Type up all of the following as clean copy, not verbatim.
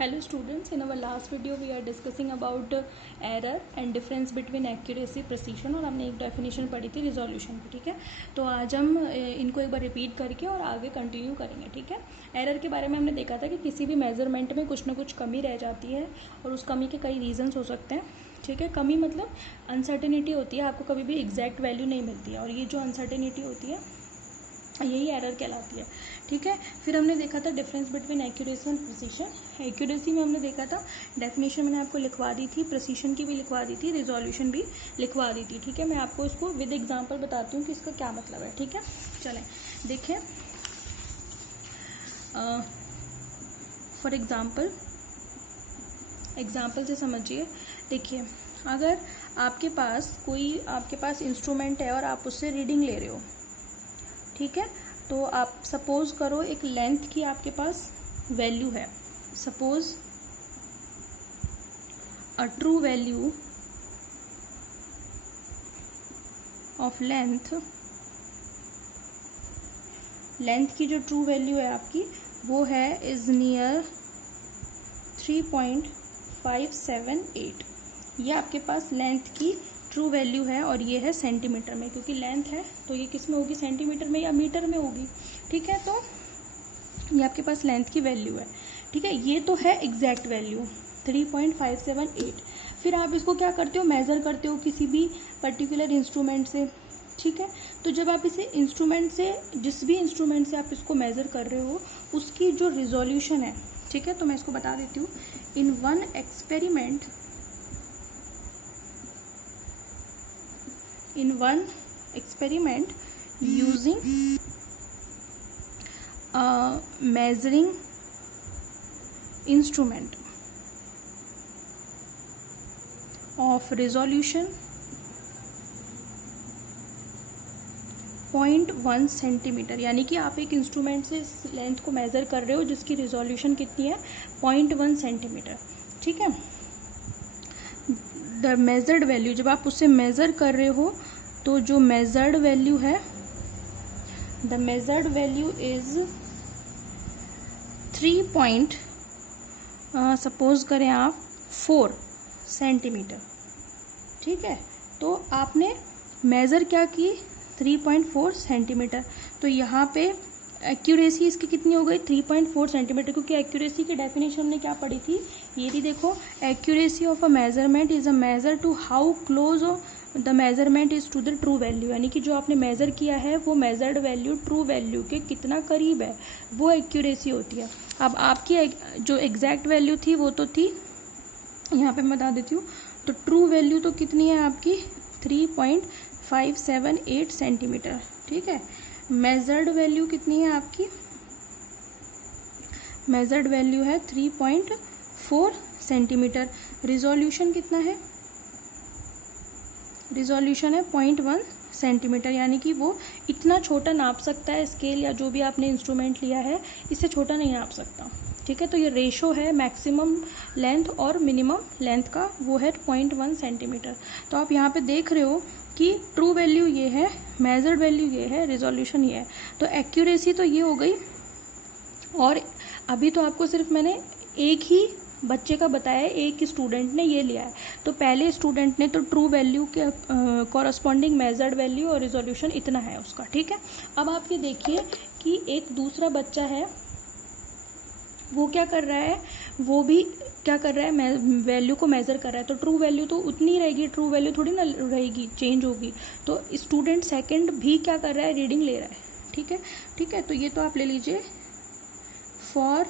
Hello students, in our last video we are discussing about error and difference between accuracy, precision और हमने एक definition पढ़ी थी resolution की। ठीक है, तो आज हम इनको एक बार रिपीट करके और आगे कंटिन्यू करेंगे। ठीक है, एरर के बारे में हमने देखा था कि किसी भी मेजरमेंट में कुछ ना कुछ कमी रह जाती है और उस कमी के कई रीजंस हो सकते हैं। ठीक है, कमी मतलब अनसर्टेनिटी होती है, आपको कभी भी एग्जैक्ट वैल्यू नहीं मिलती है और ये जो अनसर्टेनिटी होती है यही एरर कहलाती है। ठीक है, फिर हमने देखा था difference between accuracy and precision. Accuracy में हमने देखा था डेफिनेशन मैंने आपको लिखवा दी थी, प्रिसीशन की भी लिखवा दी थी, रिजोल्यूशन भी लिखवा दी थी। ठीक है, मैं आपको इसको विद एग्जांपल बताती हूँ कि इसका क्या मतलब है। ठीक है, चलें देखें। फॉर एग्जाम्पल से समझिए। देखिए, अगर आपके पास इंस्ट्रूमेंट है और आप उससे रीडिंग ले रहे हो, ठीक है, तो आप सपोज करो एक लेंथ की आपके पास वैल्यू है। Suppose a true value of length की जो ट्रू वैल्यू है आपकी वो है इज नियर 3.578। ये आपके पास लेंथ की ट्रू वैल्यू है और ये है सेंटीमीटर में, क्योंकि लेंथ है तो ये किस में होगी, सेंटीमीटर में या मीटर में होगी। ठीक है, तो ये आपके पास लेंथ की वैल्यू है। ठीक है, ये तो है एग्जैक्ट वैल्यू 3.578। फिर आप इसको क्या करते हो, मेज़र करते हो किसी भी पर्टिकुलर इंस्ट्रूमेंट से। ठीक है, तो जब आप इसे इंस्ट्रूमेंट से, जिस भी इंस्ट्रूमेंट से आप इसको मेज़र कर रहे हो, उसकी जो रिजोल्यूशन है, ठीक है, तो मैं इसको बता देती हूँ। In one experiment using a measuring instrument of resolution 0.1 centimetre, यानी कि आप एक इंस्ट्रूमेंट से इस लेंथ को मेज़र कर रहे हो जिसकी रिजोल्यूशन कितनी है, 0.1 सेंटीमीटर। ठीक है, द मेजर्ड वैल्यू, जब आप उससे मेज़र कर रहे हो तो जो मेजर्ड वैल्यू है, the measured value is 3. Suppose करें आप 4 सेंटीमीटर। ठीक है, तो आपने मेज़र क्या की, 3.4 सेंटीमीटर। तो यहाँ पे एक्यूरेसी इसकी कितनी हो गई, 3.4 सेंटीमीटर, क्योंकि एक्यूरेसी की डेफिनेशन हमने क्या पढ़ी थी, ये भी देखो, accuracy of a measurement is a measure to how close the measurement is to the true value, यानी कि जो आपने मेज़र किया है वो मेजर्ड वैल्यू ट्रू वैल्यू के कितना करीब है, वो एक्यूरेसी होती है। अब आपकी जो एग्जैक्ट वैल्यू थी वो तो थी, यहाँ पे मैं बता देती हूँ, तो ट्रू वैल्यू तो कितनी है आपकी, 3.578 सेंटीमीटर। ठीक है, मेजर्ड वैल्यू कितनी है आपकी, मेजर्ड वैल्यू है 3.4 सेंटीमीटर। रिजोल्यूशन कितना है, रिजोल्यूशन है 0.1 सेंटीमीटर, यानी कि वो इतना छोटा नाप सकता है, स्केल या जो भी आपने इंस्ट्रूमेंट लिया है इससे छोटा नहीं नाप सकता। ठीक है, तो ये रेशो है मैक्सिमम लेंथ और मिनिमम लेंथ का, वो है 0.1 सेंटीमीटर। तो आप यहाँ पे देख रहे हो कि ट्रू वैल्यू ये है, मेजर्ड वैल्यू ये है, रिजोल्यूशन ये है। तो एक्यूरेसी तो ये हो गई, और अभी तो आपको सिर्फ मैंने एक ही बच्चे का बताया है, एक स्टूडेंट ने ये लिया है, तो पहले स्टूडेंट ने तो ट्रू वैल्यू के कॉरस्पॉन्डिंग मेजर्ड वैल्यू और रिजोल्यूशन इतना है उसका। ठीक है, अब आप ये देखिए कि एक दूसरा बच्चा है, वो क्या कर रहा है, वो भी क्या कर रहा है, वैल्यू को मेज़र कर रहा है, तो ट्रू वैल्यू तो उतनी ही रहेगी, ट्रू वैल्यू थोड़ी ना रहेगी, चेंज होगी। तो स्टूडेंट सेकंड भी क्या कर रहा है, रीडिंग ले रहा है। ठीक है, ठीक है, तो ये तो आप ले लीजिए for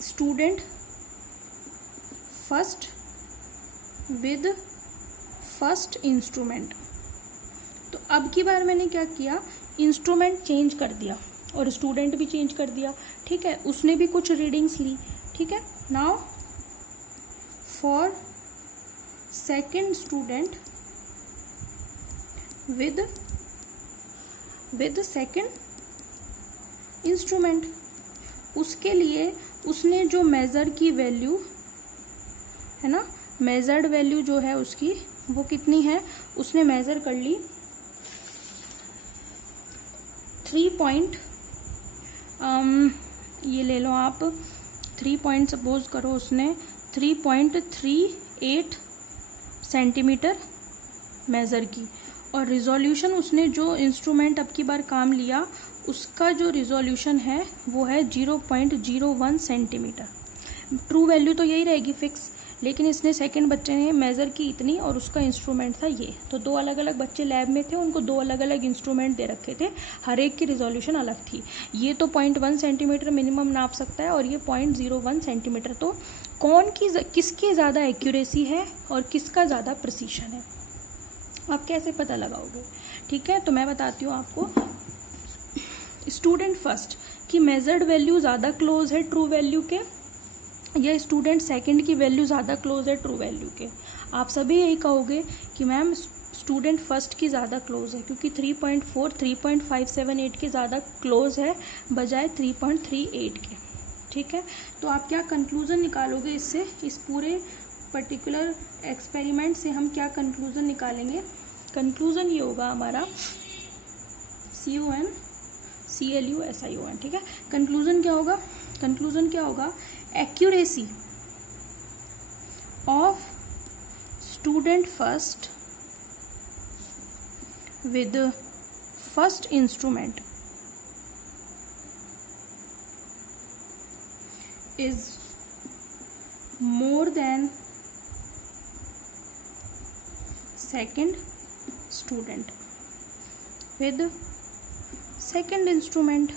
student first with first instrument. तो अब की बार मैंने क्या किया, इंस्ट्रूमेंट चेंज कर दिया और स्टूडेंट भी चेंज कर दिया। ठीक है, उसने भी कुछ रीडिंग्स ली। ठीक है, now for second student with second instrument, उसके लिए उसने जो मेज़र की वैल्यू है ना, मेजर्ड वैल्यू जो है उसकी वो कितनी है, उसने मेज़र कर ली 3. ये ले लो आप 3 पॉइंट, सपोज करो उसने 3.38 सेंटीमीटर मेज़र की, और रिजोल्यूशन उसने जो इंस्ट्रूमेंट अब की बार काम लिया उसका जो रिजोल्यूशन है वो है 0.01 सेंटीमीटर। ट्रू वैल्यू तो यही रहेगी फिक्स, लेकिन इसने सेकंड बच्चे ने मेज़र की इतनी और उसका इंस्ट्रूमेंट था ये। तो दो अलग अलग बच्चे लैब में थे, उनको दो अलग अलग इंस्ट्रूमेंट दे रखे थे, हर एक की रिजोल्यूशन अलग थी। ये तो 0.1 सेंटीमीटर मिनिमम नाप सकता है और ये 0.01 सेंटीमीटर। तो किसकी ज़्यादा एक्यूरेसी है और किसका ज़्यादा प्रिसीशन है, आप कैसे पता लगाओगे? ठीक है, तो मैं बताती हूँ आपको। स्टूडेंट फर्स्ट की मेजर्ड वैल्यू ज़्यादा क्लोज है ट्रू वैल्यू के, या स्टूडेंट सेकंड की वैल्यू ज़्यादा क्लोज है ट्रू वैल्यू के? आप सभी यही कहोगे कि मैम स्टूडेंट फर्स्ट की ज़्यादा क्लोज है, क्योंकि 3.4 3.578 के ज़्यादा क्लोज है बजाय 3.38 के। ठीक है, तो आप क्या कंक्लूज़न निकालोगे इससे, इस पूरे पर्टिकुलर एक्सपेरिमेंट से हम क्या कंक्लूज़न निकालेंगे? कंक्लूज़न ये होगा हमारा CONCLUSION। ठीक है, कंक्लूज़न क्या होगा? कंक्लूज़न क्या होगा? Accuracy of student first with first instrument is more than second student with second instrument।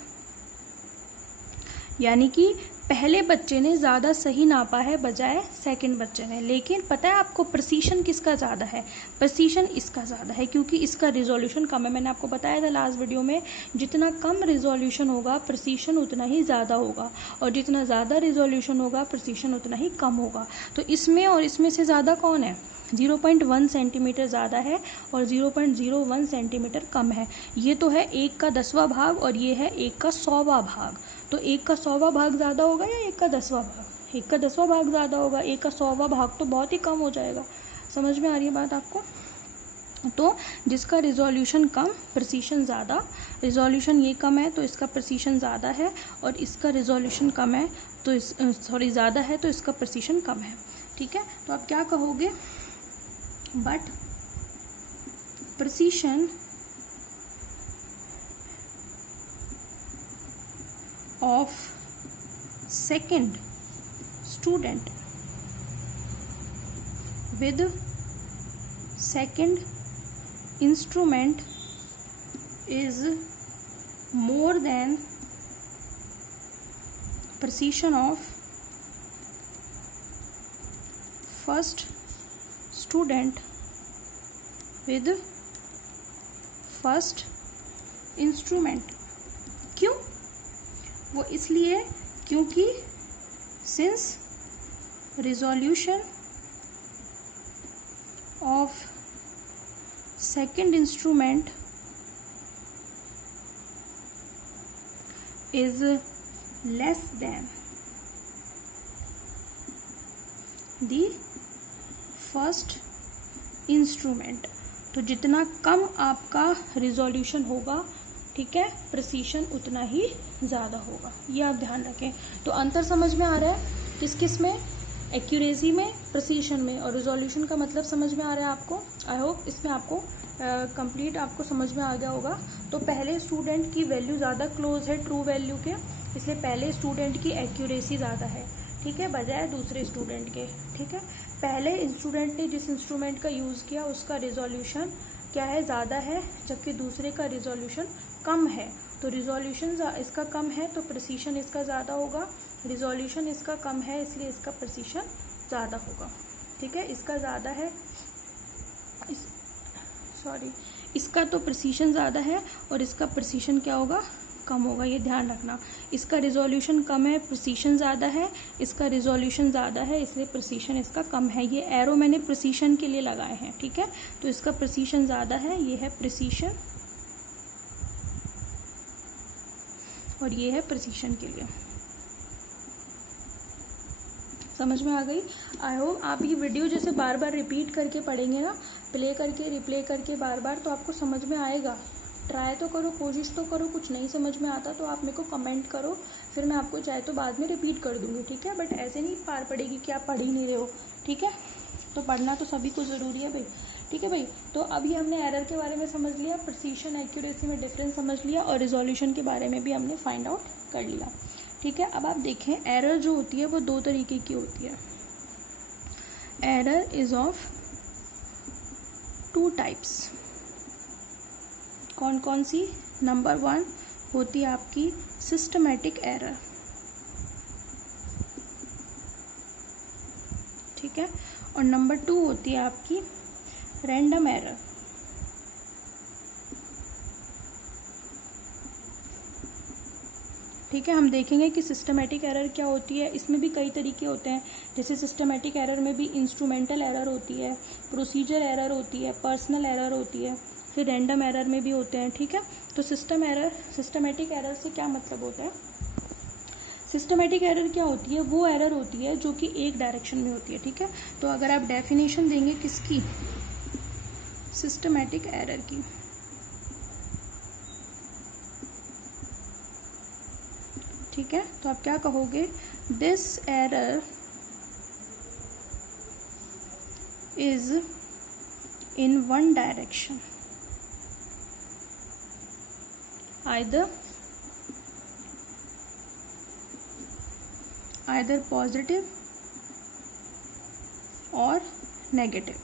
यानी कि पहले बच्चे ने ज़्यादा सही नापा है बजाय सेकंड बच्चे ने। लेकिन पता है आपको प्रिसीशन किसका ज़्यादा है? प्रिसीशन इसका ज़्यादा है, क्योंकि इसका रिजोल्यूशन कम है। मैंने आपको बताया था लास्ट वीडियो में, जितना कम रिजोल्यूशन होगा प्रिसीशन उतना ही ज़्यादा होगा, और जितना ज़्यादा रिजोल्यूशन होगा प्रिसीशन उतना ही कम होगा। तो इसमें और इसमें से ज़्यादा कौन है? 0.1 सेंटीमीटर ज़्यादा है और 0.01 सेंटीमीटर कम है। ये तो है 1 का 10वां भाग और ये है 1 का 100वां भाग। तो 1 का 100वां भाग ज़्यादा होगा या 1 का 10वां भाग? 1 का 10वां भाग ज़्यादा होगा। 1 का 100वां भाग तो बहुत ही कम हो जाएगा। समझ में आ रही है बात आपको? तो जिसका रिजोल्यूशन कम प्रिसीशन ज़्यादा, रिजोल्यूशन ये कम है तो इसका प्रिसीशन ज़्यादा है, और इसका रिजोल्यूशन कम है तो ज़्यादा है तो इसका प्रिसीशन कम है। ठीक है, तो आप क्या कहोगे? But precision of second student with second instrument is more than precision of first student with first instrument। क्यों? वो इसलिए क्योंकि since resolution of second instrument is less than the first instrument. तो जितना कम आपका रिजोल्यूशन होगा, ठीक है, प्रिसीशन उतना ही ज़्यादा होगा। ये आप ध्यान रखें। तो अंतर समझ में आ रहा है किस किस में? एक्यूरेसी में, प्रिसीशन में, और रिजोल्यूशन का मतलब समझ में आ रहा है आपको? आई होप इसमें आपको कंप्लीट आपको समझ में आ गया होगा। तो पहले स्टूडेंट की वैल्यू ज़्यादा क्लोज है ट्रू वैल्यू के, इसलिए पहले स्टूडेंट की एक्यूरेसी ज़्यादा है, ठीक है, बजाय दूसरे स्टूडेंट के। ठीक है, पहले स्टूडेंट ने जिस इंस्ट्रूमेंट का यूज़ किया उसका रिजोल्यूशन क्या है? ज़्यादा है, जबकि दूसरे का रिजोल्यूशन कम है। तो रिजोल्यूशन इसका कम है तो प्रिसीशन इसका ज़्यादा होगा, रिजोल्यूशन इसका कम है इसलिए इसका प्रिसीशन ज़्यादा होगा। ठीक है, इसका ज़्यादा है, इसका तो प्रिसीशन ज़्यादा है और इसका प्रिसीशन क्या होगा? कम होगा। ये ध्यान रखना, इसका रिजोल्यूशन कम है, प्रिसीशन ज़्यादा है, इसका रिजोल्यूशन ज़्यादा है इसलिए प्रिसीशन इसका कम है। ये एरो मैंने प्रिसीशन के लिए लगाए हैं। ठीक है, तो इसका प्रिसीशन ज़्यादा है, ये है प्रिसीशन और ये है प्रिसीशन के लिए। समझ में आ गई? आई होप आप ये वीडियो जैसे बार बार रिपीट करके पढ़ेंगे ना, प्ले करके रिप्ले करके बार बार, तो आपको समझ में आएगा। ट्राई तो करो, कोशिश तो करो। कुछ नहीं समझ में आता तो आप मेरे को कमेंट करो, फिर मैं आपको चाहे तो बाद में रिपीट कर दूँगी, ठीक है। बट ऐसे नहीं पार पड़ेगी कि आप पढ़ ही नहीं रहे हो, ठीक है। तो पढ़ना तो सभी को ज़रूरी है भाई, ठीक है भाई। तो अभी हमने एरर के बारे में समझ लिया, प्रिसीशन एक्यूरेसी में डिफरेंस समझ लिया, और रिजोल्यूशन के बारे में भी हमने फाइंड आउट कर लिया, ठीक है। अब आप देखें, एरर जो होती है वो दो तरीके की होती है। Error is of two types. कौन कौन सी? नंबर 1 होती है आपकी सिस्टमैटिक एरर, ठीक है। और नंबर 2 होती है आपकी रैंडम एरर। ठीक है, हम देखेंगे कि सिस्टमैटिक एरर क्या होती है। इसमें भी कई तरीके होते हैं, जैसे सिस्टमैटिक एरर में भी इंस्ट्रूमेंटल एरर होती है, प्रोसीजर एरर होती है, पर्सनल एरर होती है, फिर रैंडम एरर में भी होते हैं, ठीक है। तो सिस्टमैटिक एरर से क्या मतलब होता है? सिस्टमैटिक एरर क्या होती है? वो एरर होती है जो कि एक डायरेक्शन में होती है, ठीक है। तो अगर आप डेफिनेशन देंगे किसकी? सिस्टमैटिक एरर की, ठीक है। तो आप क्या कहोगे? This error is in one direction, either positive और नेगेटिव,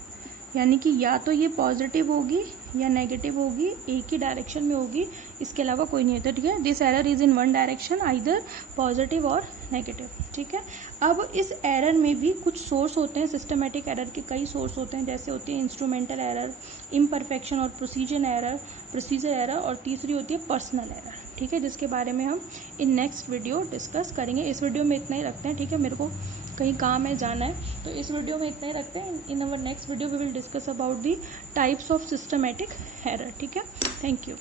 यानी कि या तो ये पॉजिटिव होगी या नेगेटिव होगी, एक ही डायरेक्शन में होगी, इसके अलावा कोई नहीं होता, ठीक है। This error is in one direction, either positive और नेगेटिव, ठीक है। अब इस एरर में भी कुछ सोर्स होते हैं, सिस्टमैटिक एरर के कई सोर्स होते हैं, जैसे होती है इंस्ट्रूमेंटल एरर, इम्परफेक्शन और प्रोसीजर एरर, और तीसरी होती है पर्सनल एरर, ठीक है, जिसके बारे में हम इन नेक्स्ट वीडियो डिस्कस करेंगे। इस वीडियो में इतना ही रखते हैं, ठीक है। मेरे को कहीं काम है, जाना है, तो इस वीडियो में इतना ही रखते हैं। In our next video we will discuss about the types of systematic error, ठीक है। Thank you.